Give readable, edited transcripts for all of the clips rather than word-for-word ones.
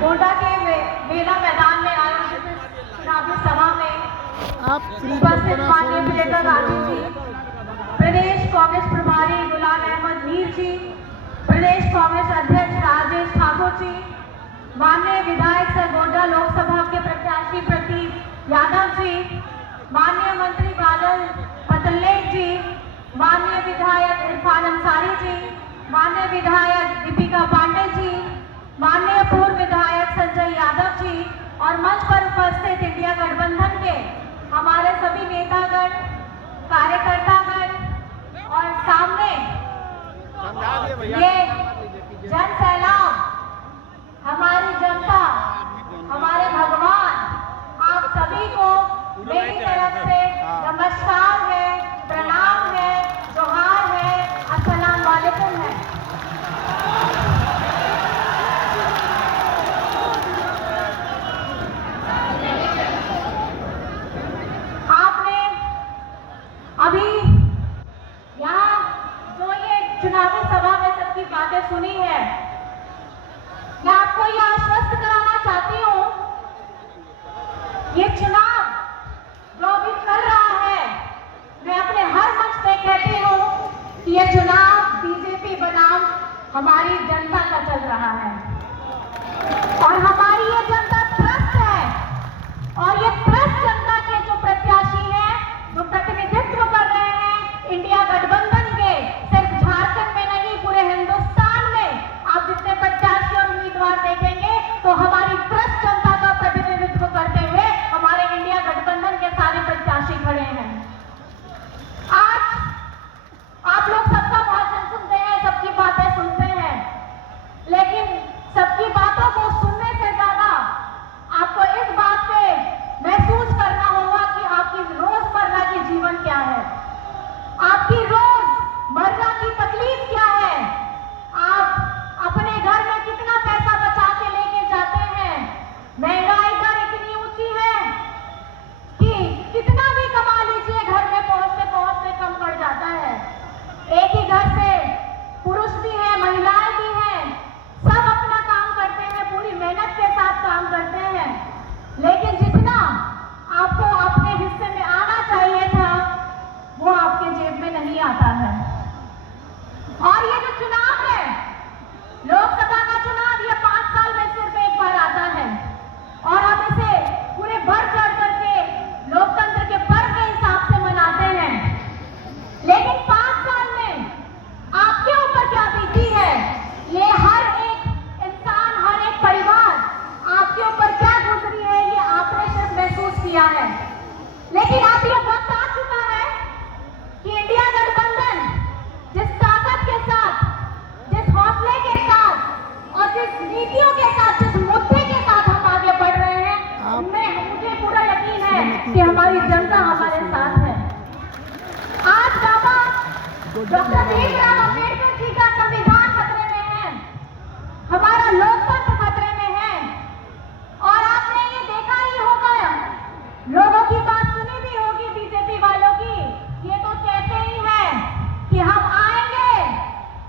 गोंडा के मेला मैदान में आयोजित चुनावी सभा में उपस्थित माननीय प्रियंका गांधी जी, प्रदेश कांग्रेस प्रभारी गुलाम अहमद मीर जी, प्रदेश कांग्रेस अध्यक्ष राजेश ठाकुर जी, माननीय विधायक सर गोंडा लोकसभा के प्रत्याशी प्रतीक यादव जी, माननीय मंत्री बादल पत्रलेख जी, माननीय विधायक इरफान अंसारी जी, माननीय विधायक दीपिका पांडे जी, माननीय पूर्व विधायक संजय यादव जी और मंच पर उपस्थित इंडिया गठबंधन के हमारे सभी नेतागण, कार्यकर्तागण और सामने ये जन सैलाब, हमारी जनता, हमारे भगवान, आप सभी को मेरी तरफ से नमस्कार है, प्रणाम है, जोहार है, अस्सलाम वालेकुम है। आपने अभी यहाँ जो ये चुनावी सभा में सबकी बातें सुनी है, मैं आपको ये आश्वस्त कराना चाहती हूँ, ये चुनाव जो अभी चल रहा है, मैं अपने हर मंच पे कहती हूँ कि ये चुनाव बीजेपी बनाम हमारी जनता का चल रहा है और हमारी ये जनता त्रस्त है और ये त्रस्त जनता के जो प्रत्याशी हैं, जो प्रतिनिधित्व कर रहे हैं इंडिया गठबंधन के, सिर्फ झारखंड में नहीं पूरे हिंदुस्तान में आप जितने प्रत्याशी और उम्मीदवार देखेंगे तो हमारी त्रस्त जनता का प्रतिनिधित्व करते हुए हमारे इंडिया गठबंधन के सारे प्रत्याशी खड़े हैं। आज आप लोग सबका भाषण सुनते हैं, सबकी बातें सुनते हैं, लेकिन सबकी बातों को सुनने से ज्यादा आपको इस बात पे महसूस करना होगा कि आपकी रोजमर्रा की जीवन क्या है, आपकी रोजमर्रा की तकलीफ क्या है, आप अपने घर में कितना पैसा बचा के लेके जाते हैं, महंगाई दर इतनी ऊंची है कि कितना भी कमा लीजिए घर में पहुंचते कम पड़ जाता है। एक ही घर से पुरुष भी है, महिलाएं भी हैं, सब अपना काम करते हैं, पूरी मेहनत के साथ काम करते हैं, लेकिन जितना आपको अपने हिस्से में आना चाहिए था वो आपके जेब में नहीं आता है। और ये जो चुनाव है, लोकसभा का चुनाव, ये 5 साल में सिर्फ एक बार आता है और हम इसे पूरे बढ़ चढ़ करके लोकतंत्र के पर्व के हिसाब से मनाते हैं, लेकिन 5 साल में आपके ऊपर क्या बीती है, ये हर एक इंसान, हर एक परिवार आपके ऊपर क्या गुजरी है, ये आपने सिर्फ महसूस किया है। लेकिन आप ये वक्त आ चुका है कि इंडिया गठबंधन जिस ताकत के साथ, जिस हौसले के साथ और जिस नीतियों के साथ, जिस मुद्दे के साथ हम आगे बढ़ रहे हैं, उनमें मुझे पूरा यकीन है कि हमारी जनता हमारे साथ है। आज बाबा डॉक्टर भीमराव अम्बेडकर जी का संविधान खतरे में है, हमारा लोकतंत्र खतरे में है और आपने ये देखा ही होगा, लोगों की बात सुनी भी होगी बीजेपी वालों की, ये तो कहते ही हैं कि हम आएंगे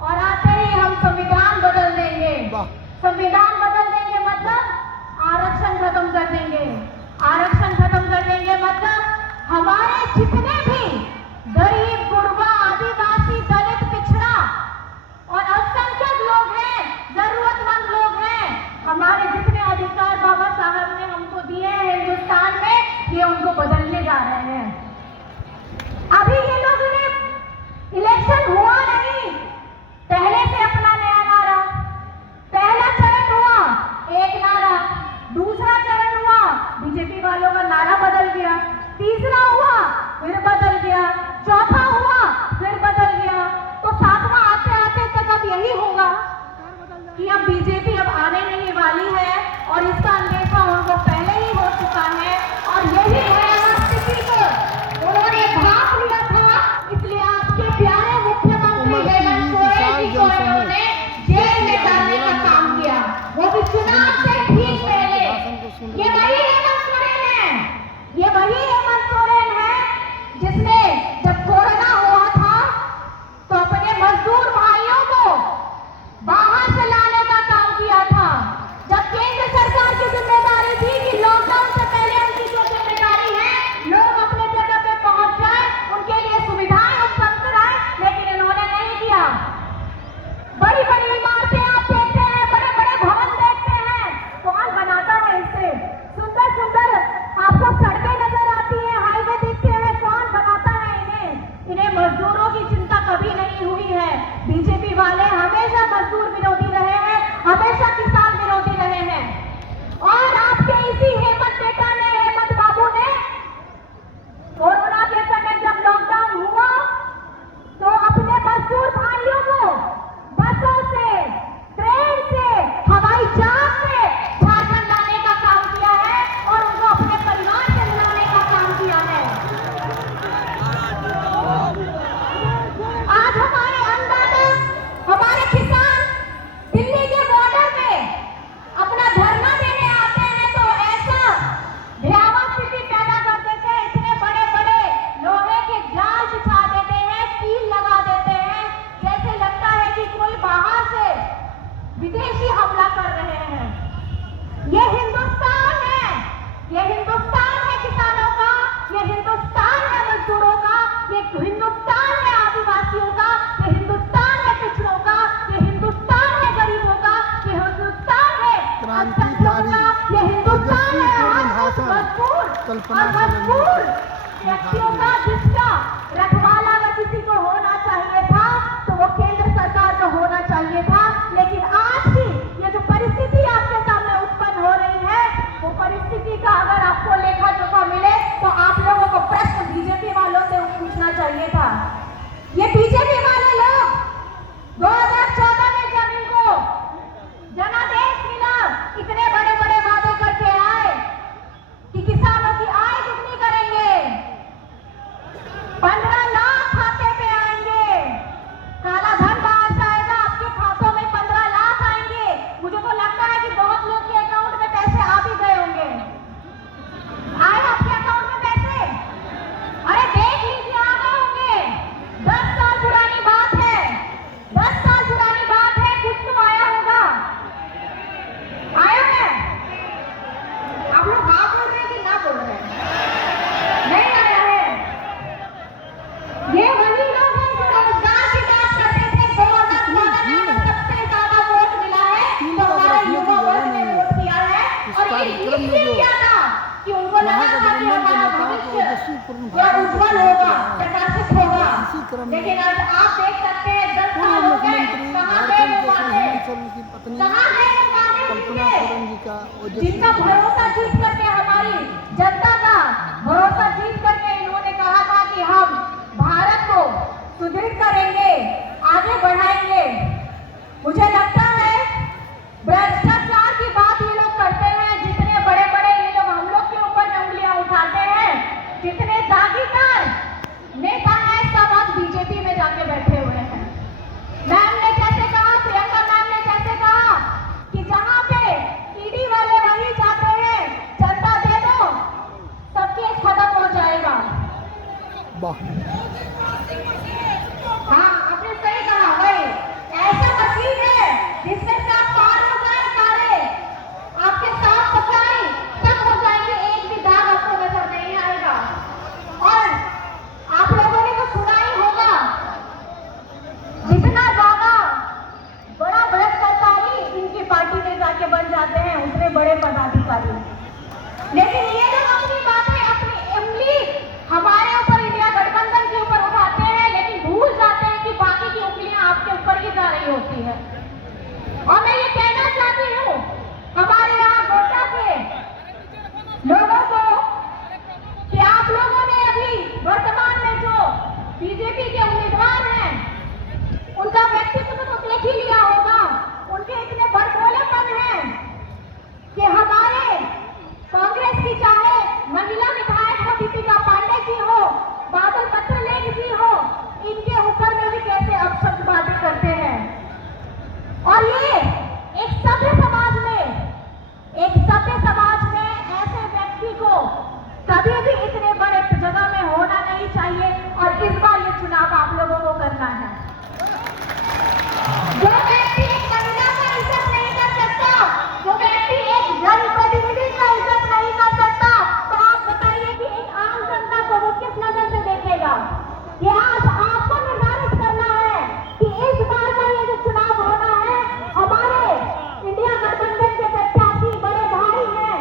और आते ही हम संविधान बदल देंगे। संविधान बदल देंगे मतलब आरक्षण खत्म कर देंगे, आरक्षण खत्म कर देंगे मतलब हमारे जितने भी गरीब, गुरबा, आदिवासी, दलित, पिछड़ा और अल्पसंख्यक लोग हैं, जरूरतमंद लोग हैं, हमारे जितने अधिकार बाबा साहब ने हमको दिए हैं हिंदुस्तान में, ये उनको बदलने जा रहे हैं। अभी ये लोग इलेक्शन हुआ नहीं, पहले से अपना नया नारा, पहला चरण हुआ एक नारा, दूसरा चरण हुआ बीजेपी वालों का नारा बदल गया, तीसरा हुआ फिर बदल गया, चौथा हुआ फिर बदल गया, तो सातवां आते आते तक अब यही होगा कि अब बीजेपी अब आने नहीं वाली है और इसका अंदेशा उनको पहले ही हो चुका है और यही है स्थिति को उन्होंने भाप लिया था, इसलिए आपके प्यारे मुख्यमंत्री हेमंत सोरेन जी को उन्होंने जेल में डालने का काम किया, वो भी चुनाव से ठीक पहले। ये वही हेमंत सोरेन है, ये वही हेमंत सोरेन है जिसने जब कोरोना हुआ था तो अपने मजदूर भाइयों को बाहर से लाने का काम किया था, विदेशी हमला कर रहे हैं। ये हिंदुस्तान है, ये हिंदुस्तान है किसानों का, ये हिंदुस्तान है मजदूरों का, ये हिंदुस्तान है आदिवासियों का, ये हिंदुस्तान है पिछड़ों का, ये हिंदुस्तान है गरीबों का, ये हिंदुस्तान है अल्पसंख्यकों का, ये हिंदुस्तान है मजबूर व्यक्तियों का, जिसका रखवाला अगर किसी को होना चाहिए था तो वो केंद्र सरकार को होना चाहिए था। लेकिन आज की ये जो परिस्थिति आपके सामने उत्पन्न हो रही है, वो परिस्थिति का अगर आपको लेखा जोखा मिले तो आप लोगों को प्रश्न बीजेपी वालों से पूछना चाहिए था। ये बीजेपी वाले लोग 2014 में जब इनको जनादेश मिला, इतने बड़े बड़े वादे करके आए कि किसानों की आय दुगनी करेंगे, 15 लाख खाते पे आएंगे, काला धन बाहर से आएगा, आपके खातों में 15 लाख आएंगे। मुझे तो लगता है कि बहुत लोग के अकाउंट में पैसे आ भी गए होंगे। आए आपके अकाउंट में पैसे? अरे देख लीजिए, आ गए होंगे। 10 साल पुरानी बात है, 10 साल पुरानी बात है, कुछ तो आया होगा। आया है? आप लोग हाँ बोल रहे हैं कि ना बोल रहे हैं? नहीं आया है। ये वही लोग हैं जो रोजगार की बात करते थे। 2014 में सबसे ज्यादा वोट मिला है तो हमारा युवा वर्ग ने वोट दिया है, और ये इसलिए किया था कि उनको लगा था कि हमारा भविष्य उज्जवल होगा, प्रकाशित होगा। लेकिन आज आप देख सकते हैं 10 साल हो गए, कहाँ गए वो वादे, कहाँ गए वो वादे जिनका भरोसा जीत करके, हमारी जनता का भरोसा जीत करके इन्होंने कहा था कि हम भारत को सुदृढ़ करेंगे, आगे बढ़ाएंगे। मुझे लगता है भ्रष्टाचार की बात ये लोग करते हैं, जितने बड़े बड़े ये लोग हम लोग के ऊपर उंगलियां उठाते हैं, जितने दागीदार नेता हैं, सब आज बीजेपी में जाके बैठे हुए हैं। मैम ने कैसे कहा, प्रियंका मैम ने कैसे कहा कि जहां पे ईडी वाले वही जाते हैं, चंदा दे दो, सब केस खत्म हो जाएगा। हाँ, आपने सही कहा, वही ऐसा मशीन है जिसमें से आप पार हो जाए, सारे आपके साफ सफाई सब हो जाएंगे, एक भी दाग आपको नजर नहीं आएगा। और आप लोगों ने तो सुना ही होगा, जितना ज्यादा बड़ा भ्रष्टाचारी इनकी पार्टी में जाके बन जाते हैं, उतने बड़े पदाधिकारी। लेकिन ये लोग अपनी बातें, अपनी उंगली हमारे ऊपर, इंडिया गठबंधन के ऊपर उठाते हैं, लेकिन भूल जाते हैं कि बाकी की उंगलियां आपके ऊपर ही जा रही होती है। और मैं ये कहना चाहती हूँ हमारे यहाँ गोड्डा के लोगों को कि आप लोगों ने अभी वर्तमान में जो बीजेपी के उम्मीदवार हैं, उनका व्यक्तित्व तो देख ही लिया होगा। उनके इतने बड़बोलेपन हैं कि हमारे कांग्रेस की चाहे महिला विधायक हो दीपिका पांडे जी हो, बादल पत्रलेख जी हो, इनके ऊपर में भी कैसे अपशब्द बातें करते हैं। और ये एक सभ्य समाज में ऐसे व्यक्ति को कभी भी इतने बड़े जगह में होना नहीं चाहिए। और इस बार ये चुनाव आप लोगों को करना है। जो व्यक्ति एक महिला का इज्जत नहीं कर सकता, जो व्यक्ति एक जनप्रतिनिधि का इज्जत नहीं कर सकता, तो आप बताइए कि एक आम जनता को वो किस नजर से देखेगा। ये आज आपको निर्धारित करना है कि इस बार का ये जो चुनाव होना है, हमारे इंडिया गठबंधन के प्रत्याशी बड़े भाई हैं।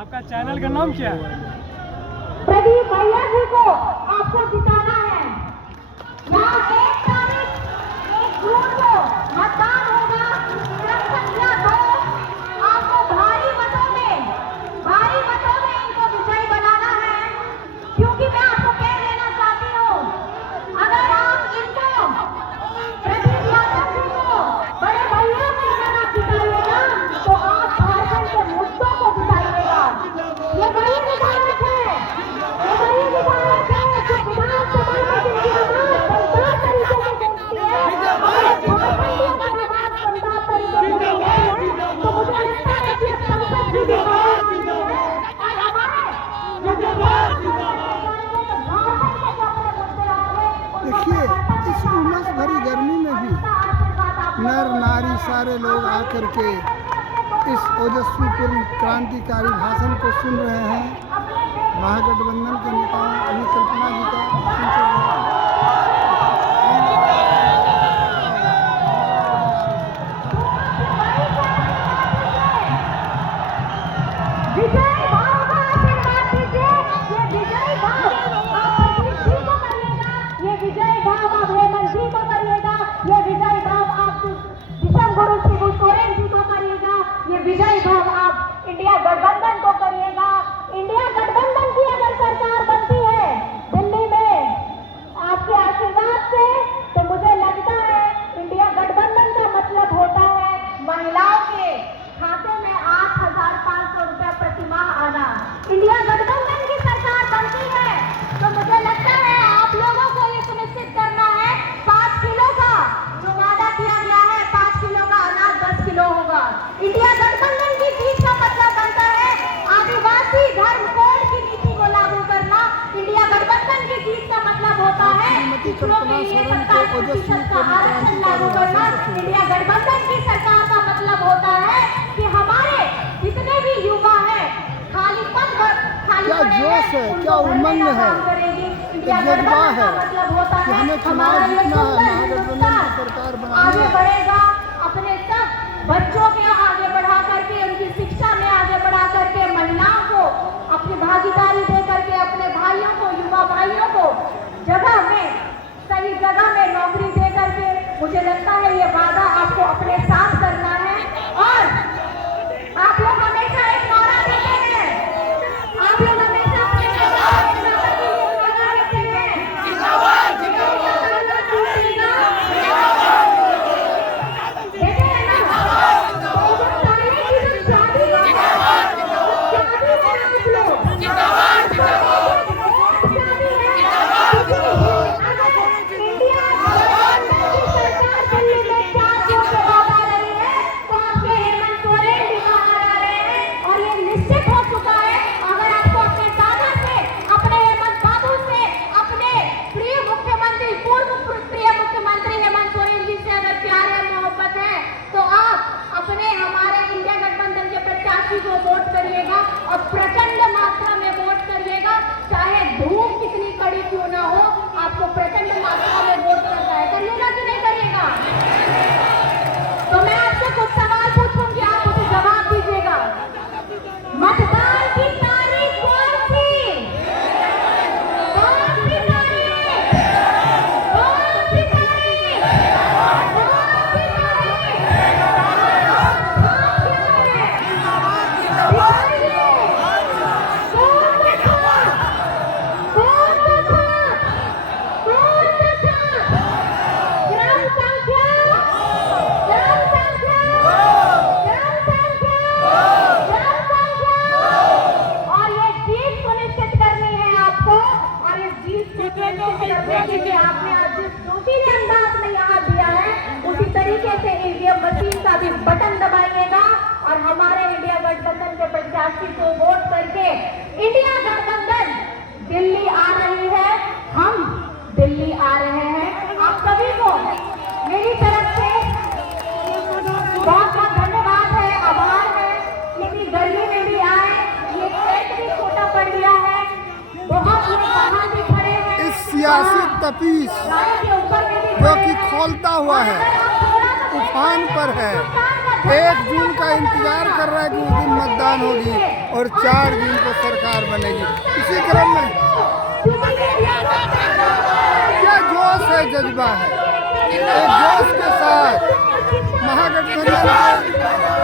आपका चैनल का नाम क्या है? प्रदीप भैया जी को आपको जिताना है। यहाँ 1 तारीख 1 जून को मतदान होगा। संख्या 2 आपको भारी मतों में इनको विजयी बनाना है। क्योंकि मैं आपको कह देना चाहती हूँ, अगर आप इनको प्रदीप यादव जी को बड़े भैया को अगर आप जिताइएगा तो आप झारखंड के मुद्दों को जिताइएगा। ये बड़ी विधायक है, जो विधानसभा में जिनकी आवाज सारे लोग आकर के इस ओजस्वीपूर्ण क्रांतिकारी भाषण को सुन रहे हैं। महागठबंधन के नेताओं अभी कल्पना जी का भाषण चल रहा है। विजय भाव का आशीर्वाद दीजिए। ये विजय भाव आप प्रदीप जी को करिएगा, ये विजय भाव आप हेमंत जी को करिएगा, ये विजय भाव आप दिशम गुरु शिबू सोरेन जी को करिएगा, ये विजय भाव आप इंडिया गठबंधन को करिएगा। इंडिया गठबंधन की अगर सरकार बनती है दिल्ली में आपके आशीर्वाद से, तो मुझे लगता है इंडिया गठबंधन का मतलब होता है महिलाओं के खाते में 8,500 रुपया प्रति माह आना। इंडिया गठबंधन की सरकार बनती है तो मुझे लगता है आप लोगों को ये सुनिश्चित करना है 5 किलो का जो वादा किया गया है, 5 किलो का अनाज 10 किलो होगा। इंडिया गठबंधन की जीत का मतलब बनता है आदिवासी धर्म कोड की नीति को लागू करना। इंडिया गठबंधन की जीत का मतलब होता है पिछड़ों के लिए 70% का आरक्षण लागू करना। इंडिया गठबंधन की सरकार का मतलब होता है कि हमारे जितने भी युवा हैं खाली पद खाली क्या जोश है, क्या उमंग है, जज्बा है कि हमें चुनाव जीतना है, महागठबंधन की सरकार बनानी आगे है। बढ़ेगा। अपने सब बच्चों के आगे बढ़ा करके, उनकी शिक्षा में आगे बढ़ा करके, महिलाओं को अपनी भागीदारी दे करके, अपने भाइयों को, युवा भाइयों को जगह में, सही जगह में नौकरी दे करके, मुझे लगता है ये वादा आपको अपने साथ करना है। और आप लोग हमेशा एक नारा देते हैं, आप लोग हमेशा अपने जिंदाबाद जिंदाबाद के लिए नारा देते हैं, जिंदाबाद जिंदाबाद देते हैं ना। तो जो ताने की जो चाबी है, चाबी है आप लोग, जिंदाबाद जिंदाबाद चाबी है। अगर इंडिया गठबंधन की सरकार दिल्ली में 4 वोट से बाहर आ रही है तो आपके हेमंत सोरेन भी बाहर आ रहे हैं। और ये निश्चित हो चुका है, अगर आपको अपने दादा से, अपने हेमंत बाबू से, अपने प्रिय मुख्यमंत्री, पूर्व प्रिय मुख्यमंत्री हेमंत सोरेन जी से अगर प्यार है, मोहब्बत है, तो आप अपने हमारे इंडिया गठबंधन के प्रत्याशी को वोट करिएगा और प्रचंड मात्रा में वोट करिएगा। चाहे धूप कितनी कड़ी क्यों ना हो, आपको प्रचंड मात्रा में वोट करना है। करिएगा कि नहीं करिएगा? तो मैं आपसे कुछ सवाल पूछूंगी, आप मुझे जवाब दीजिएगा। मतदान की तारीख कौन सी? कौन सी तारीख? कौन सी तारीख? कौन सी तारीख? आपने आज जिस दूसरे अंदाज में यहाँ दिया है, उसी तरीके से ईवीएम मशीन का भी बटन दबाइएगा और हमारे इंडिया गठबंधन के प्रत्याशी को वोट करके इंडिया गठबंधन दिल्ली आ रही है, हम दिल्ली आ रहे हैं। आप सभी को मेरी तरफ से बहुत बहुत धन्यवाद है, आभार है। इतनी गर्मी में भी आए, ये टेंट भी छोटा पड़ गया है, बहुत लोग बाहर भी खड़े हैं। इस सियासी तपीस जो कि खोलता हुआ है, उफान पर है, 1 जून का इंतजार कर रहा है कि उस दिन मतदान होगी और 4 जून को सरकार बनेगी। इसी क्रम में क्या जोश है, जज्बा है, एक जोश के साथ महागठबंधन के